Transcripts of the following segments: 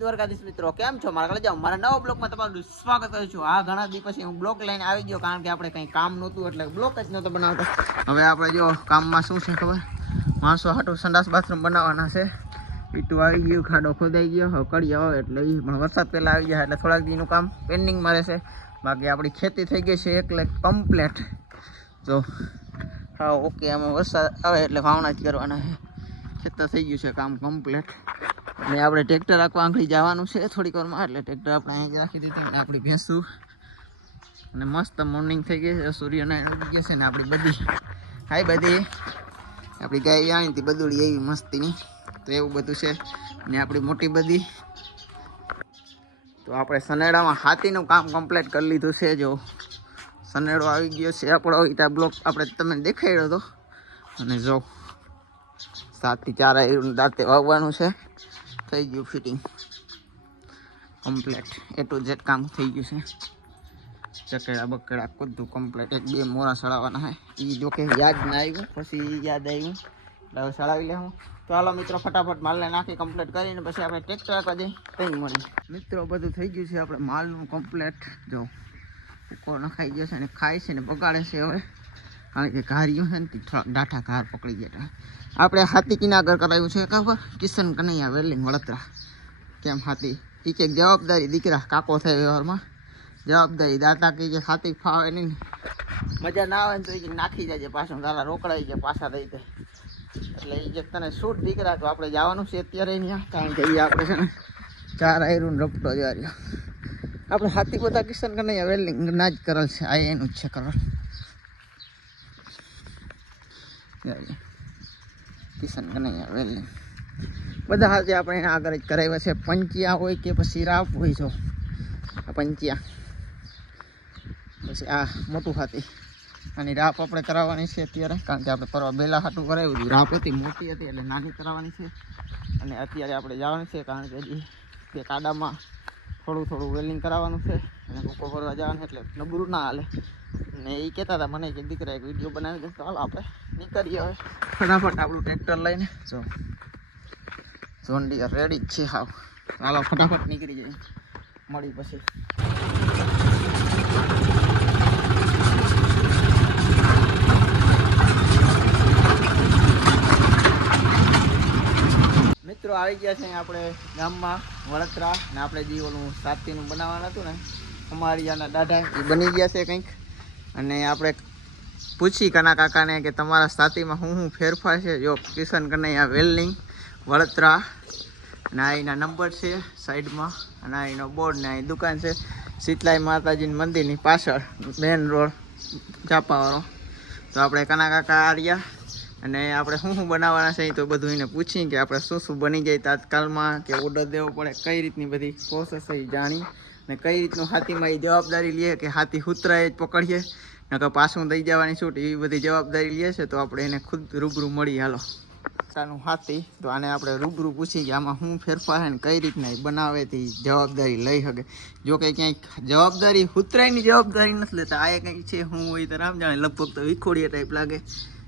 દ્વારકાધીશ મિત્રો કેમ છો મારા જાવ મારા નવા બ્લોગમાં તમારું સ્વાગત કરું છું. આ ઘણા દિવસ પછી હું બ્લોગ લઈને આવી ગયો કારણ કે આપણે કંઈ કામ નહોતું એટલે બ્લોગ જ નહોતો બનાવતો. હવે આપણે જો કામમાં શું છે ખબર, માણસો હાટું સંડાસ બાથરૂમ બનાવવાના છે. ઈટું આવી ગયું, ખાડો ખોદાઈ ગયો, હવે કડી આવે એટલે એ પણ વરસાદ પહેલાં આવી જાય એટલે થોડાક દીનું કામ પેન્ડિંગમાં રહેશે. બાકી આપણી ખેતી થઈ ગઈ છે એટલે કમ્પ્લેટ. જો હા ઓકે, આમાં વરસાદ આવે એટલે વાવણા જ કરવાના છે. ખેતર થઈ ગયું છે કામ કમ્પ્લેટ. અને આપણે ટ્રેક્ટર રાખવા આંગળી જવાનું છે થોડીક વારમાં, એટલે ટ્રેક્ટર આપણે અહીં રાખી દીધું. અને આપણી ભેંસું અને મસ્ત મોર્નિંગ થઈ ગઈ છે, સૂર્યનારાયણ ઉગી ગયા છે. ને આપણી બધી આપણી ગાય જાણી હતી બદુડી એવી મસ્તીની, તો એવું બધું છે. ને આપણી મોટી બધી તો આપણે સનેડામાં હાથીનું કામ કમ્પ્લીટ કરી લીધું છે. જો સનેડો આવી ગયો છે આપણો, ત્યાં બ્લોક આપણે તમને દેખાડ્યો હતો. અને જો 7 થી 4 દાંતે વાવવાનું છે. થઈ ગયું fitting complete, A to Z કામ થઈ ગયું છે. ચકેડા બકેડા બધું કમ્પ્લીટ. 1-2 મોરા સડાવવાના છે, એ જોકે યાદ ના આવ્યું, પછી યાદ આવ્યું એટલે હવે સડાવી લેવું. તો હાલો મિત્રો ફટાફટ માલને નાખી કમ્પ્લીટ કરીને પછી આપણે ટ્રેક્ટર આપવા જઈએ કંઈ મળી. મિત્રો બધું થઈ ગયું છે આપણે માલનું કમ્પ્લીટ. જો ઉકો નખાઈ ગયો છે અને ખાય છે ને બગાડે છે હવે, કારણ કે ઘાર્યું છે ને થોડાક ડાઠા ઘાર પકડી ગયા. આપણે હાથી કિનાગર કરાવ્યું છે ખબર, કિશન કનૈયા વેલ્ડિંગ વડોદરા. કેમ હાથી એ કે જવાબદારી દીકરા કાકો થાય વ્યવહારમાં, જવાબદારી દાતા કે હાથી ફાવે નહીં, મજા ના આવે ને તો એ નાખી જાય પાછું, તારા રોકડાઈ જાય પાછા થઈ જાય. એટલે એ જે તને શૂટ દીકરા, તો આપણે જવાનું છે અત્યારે અહીંયા, કારણ કે એ આપણે છે ને 4 આયરું રપટો જવાર્યો. આપણે હાથી બધા કિશન કનૈયા વેલ્ડિંગ ના જ કરેલ છે, આ એનું જ છે કરેલ. કિશન કનૈયા વેલ્ડિંગ બધા હાથે આપણે એના આગળ જ કરાવ્યા છે. પંચિયા હોય કે પછી રાપ હોય, જો આ પંચિયા, પછી આ મોટું હાથી. અને રાપ આપણે કરાવવાની છે અત્યારે, કારણ કે આપણે પરવા બેલા હાટું કરાવ્યું હતું, રાપ હતી મોટી હતી એટલે નાની કરાવવાની છે. અને અત્યારે આપણે જવાનું છે કારણ કે હજી તે કાડામાં થોડું વેલ્ડિંગ કરાવવાનું છે અને લોકો ભરવા જવાનું એટલે નબળું ના હાલે. ને એ કહેતા હતા મને કે દીકરા એક વિડીયો બનાવી દે, તો હાલો આપણે નીકળીએ હવે ફટાફટ આપણું ટ્રેક્ટર લઈને. જો જોન ડિયર રેડી જ છે હાવ, હાલો ફટાફટ નીકળી જાય, મળી પછી. મિત્રો આવી ગયા છે આપણે ગામમાં વડોદરા, ને આપણે જે ઓલું સાતીનું બનાવવાનું હતું ને અમારી આના દાદા, એ બની ગયા છે કંઈક. અને આપણે પૂછી કના કાકાને કે તમારા સાતીમાં શું ફેરફાર છે. જો કિશન કનૈયા વેલ્ડિંગ વડોદરા, અને આ એના નંબર છે સાઈડમાં, અને આ એનો બોર્ડ, ને અહીં દુકાન છે શીતલાઈ માતાજીની મંદિરની પાછળ, મેન રોડ ચાપાવાળો. તો આપણે કના કાકા આવ્યા અને આપણે શું બનાવવાના છે તો બધું એને પૂછી કે આપણે શું બની જાય તાત્કાલમાં, કે ઓર્ડર દેવો પડે, કઈ રીતની બધી પ્રોસેસ એ જાણી, ને કઈ રીતનું હાથીમાં એ જવાબદારી લે કે હાથી હુતરાય જ પકડીએ નકર પાછું દઈ જવાની છૂટ, એવી બધી જવાબદારી લે છે. તો આપણે એને ખુદ રૂબરૂ મળી. હાલો સાનું હાથી, તો આને આપણે રૂબરૂ પૂછી કે આમાં શું ફેરફાર છે ને કઈ રીતના એ બનાવે તે જવાબદારી લઈ શકે. જો કે ક્યાંય જવાબદારી હુતરાયની જવાબદારી નથી લેતા, આ કંઈક છે શું હોય તો રામ જાણે, લગભગ તો વિખોડીએ ટાઈપ લાગે.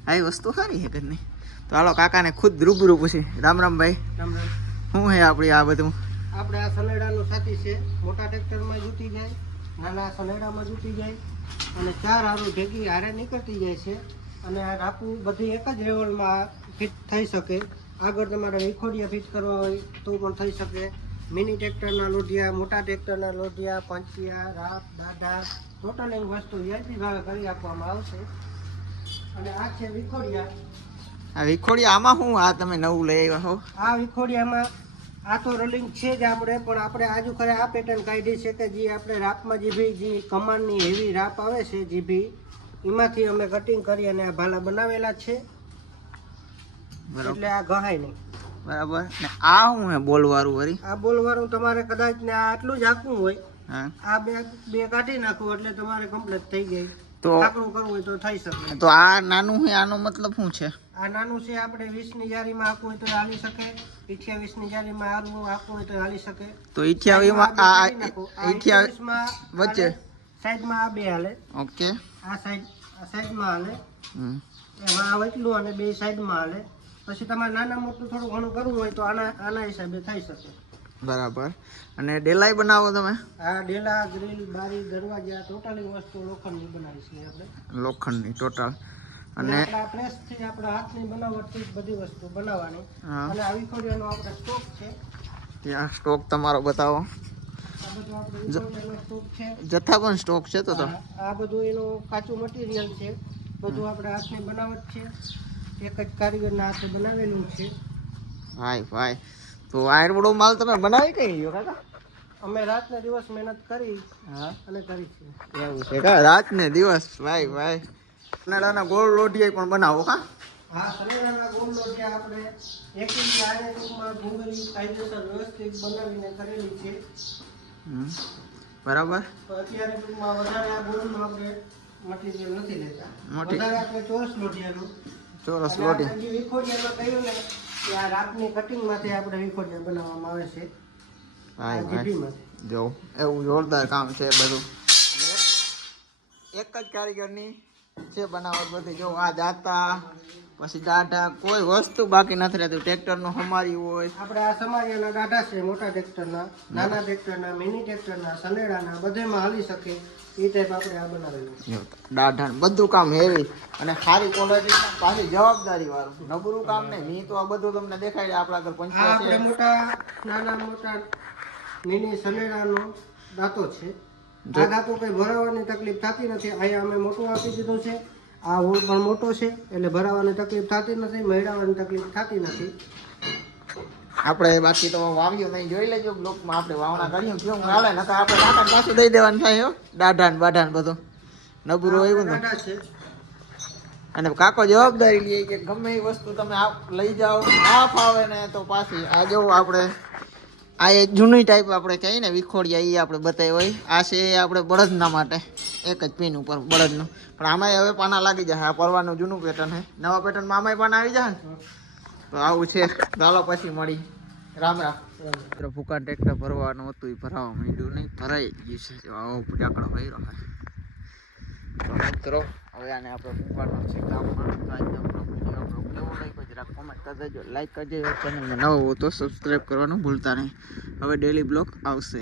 આવી વસ્તુ સારી છે કે નહીં. તો હાલો કાકાને ખુદ રૂબરૂ પૂછી. રામ રામ ભાઈ. રામ રામ. શું છે આપણી આ બધું? આપણે આ સનેડાનું સાથી છે, મોટા ટ્રેક્ટરમાં જૂટી જાય, નાના સનેડામાં જૂટી જાય, અને 4 હારું ભેગી હારે નીકળતી જાય છે. અને આ રાપું બધી એક જ લેવલમાં ફિટ થઈ શકે. આગળ તમારે વિખોડિયા ફિટ કરવા હોય તો પણ થઈ શકે. મિની ટ્રેક્ટરના લોઢિયા, મોટા ટ્રેક્ટરના લોઢિયા, પંચિયા, રાપ, દાદા, ટોટલ વસ્તુ વ્યાજબી ભાવે કરી આપવામાં આવશે. અને આ છે વિખોડિયા. આ વિખોડિયા આમાં શું આ તમે નવું લઈ આવ્યા હો? આ વિખોડિયામાં આ તો રોલિંગ છે જ આપણે, પણ આપણે આજુ ખરે આ પેટર્ન કાઢી છે કે જે આપણે રાપમાં જે કમાનની હેવી રાપ આવે છે જીભી, એમાંથી અમે કટિંગ કરી અને આ ભાલા બનાવેલા છે. એટલે આ ગહાય નહીં. બરાબર. ને આ શું હે બોલવાળું વરી? આ બોલવાળું તમારે કદાચ ને આટલું જ હાંકવું હોય, હા, આ બે કાઢી નાખવું એટલે તમારે કમ્પ્લીટ થઈ ગઈ. તો આકરું કરવું હોય તો થઈ શકે. તો આ નાનું છે, આનો મતલબ શું છે? આ નાનું છે, આપણે 20ની જારીમાં હાંકવું હોય તો હાલી શકે, 28ની જારીમાં હાંકવું હોય તો હાલી શકે. તો 28 માં વચ્ચે સાઈડમાં આ બે હાલે. ઓકે, આ સાઈડમાં હાલે, એમાં આ એટલું અને બે સાઈડમાં હાલે. પછી તમારે નાના મોટું થોડું ઘણું કરવું હોય તો આના હિસાબે થઈ શકે. બરાબર. અને ડેલાઈ બનાવો તમે? આ ડેલા, ગ્રીલ, બારી, દરવાજા ટોટલી વસ્તુ લોખંડની બનાવી છે આપણે. લોખંડની ટોટલ. અને અને આપણા પ્રેસથી આપણા હાથની બનાવટથી જ બધી વસ્તુ બનાવવાની. હા, અને આવી ખોડીઓનો આપણે સ્ટોક છે. ત્યાં સ્ટોક તમારો બતાવો. આ બધું આપણે વિખોડિયાનો સ્ટોક છે. જથ્થા પણ સ્ટોક છે તો આ બધું એનું કાચું મટીરિયલ છે. બધું આપણે હાથની બનાવટ છે. એક જ કારીગરના હાથે બનાવેલું છે. ભાઈ તો આયરબડો માલ તમે બનાવી કઈ ગયો કાકા? અમે રાત ને દિવસ મહેનત કરી હા, અને કરી છે. એવું છે કા? રાત ને દિવસ. ભાઈ કનેડાના ગોળ લોઢિયા પણ બનાવો કા? હા, સનેડાના ગોળ લોઢિયા આપણે એક ઇંચ આને ટૂંકમાં ભૂંગળી કાયદેસર વ્યવસ્થિત બનાવીને કરેલી છે. બરાબર. તો અત્યારે ટૂંકમાં વધારે આ ગોળનું આપણે મટીરિયલ નથી લેતા. મોટી વધારે આપણે ચોરસ લોઢિયાનું. ચોરસ અને લોઢી. આપણે જે વિખોડિયામાં કહ્યું ને કે આ રાતની કટિંગમાંથી આપણે વિખોડિયા બનાવવામાં આવે છે. આ ભાઈ જીભીમાંથી. જો એવું જોરદાર કામ છે બધું. એક જ કારીગરની છે બનાવટ બધી. જો આ દાતા પછી દાઢા કોઈ વસ્તુ બાકી નથી રહેતું. ટ્રેક્ટરનું હમારી હોય. આપણે આ સમારિયાના ગાઢા છે, મોટા ટ્રેક્ટરના, નાના ટ્રેક્ટરના, મિની ટ્રેક્ટરના, સનેડાના બધેમાં હાલી શકે એ ટાઈપ આપણે આ બનાવેલું છે. દાઢા બધું કામ હેવી અને સારી ક્વોલિટી, પાછી જવાબદારી વાળું નબળું કામ નહીં. મેં તો આ બધું તમને દેખાય આપણા ઘર આ પંચાયત આપણે મોટા મોટા મિની સનેડાનો દાંતો છે. આ દાંતો કઈ ભરાવાની તકલીફ થતી નથી. અહીંયા અમે મોટું આપી દીધું છે. આ હોલ પણ મોટો છે એટલે ભરાવાની તકલીફ થતી નથી, મેળવવાની તકલીફ થતી નથી. આપણે બાકી તો વાવ્યું નહીં. જોઈ લેજો બ્લોકમાં આપણે વાવણા કર્યું કેવું હાલે. નકર આપણે કાકા પાછું દઈ દેવાનું થાય હો. દાઢા ને બાઢા ને બધું નબળું હોય ને. ગાઢા છે. અને કાકો જવાબદારી લે કે ગમે એ વસ્તુ તમે લઈ જાઓ, ના ફાવે ને તો પાછી આ જો આપણે આ એક જૂની ટાઈપ આપણે કહીએ ને વિખોડિયા, એ આપણે બતાવી હોય. આ છે આપણે બળદના માટે એક જ પિન ઉપર બળદનું. પણ આમાં હવે પાના લાગી જાય. આ પરવાનું જૂનું પેટર્ન છે. નવા પેટર્નમાં આમાંય પાના આવી જાય ને. તો આવું છે. ચાલો પછી મળી. રામ. ભૂકા ટ્રેક્ટર ભરવાનું હતું એ ભરાવા માંડ્યું નહીં, ભરાઈ ગયું છે. આવો જાકડો ભર્યો હોય. મિત્રો હવે આને આપણે મૂકવાનો છે ગામમાં. કેવો લાગ્યો જરાક કોમેન્ટ કરી દેજો, લાઈક કરજો. ચેનલમાં નવો હો તો સબસ્ક્રાઈબ કરવાનું ભૂલતા નહીં. હવે ડેલી બ્લોગ આવશે.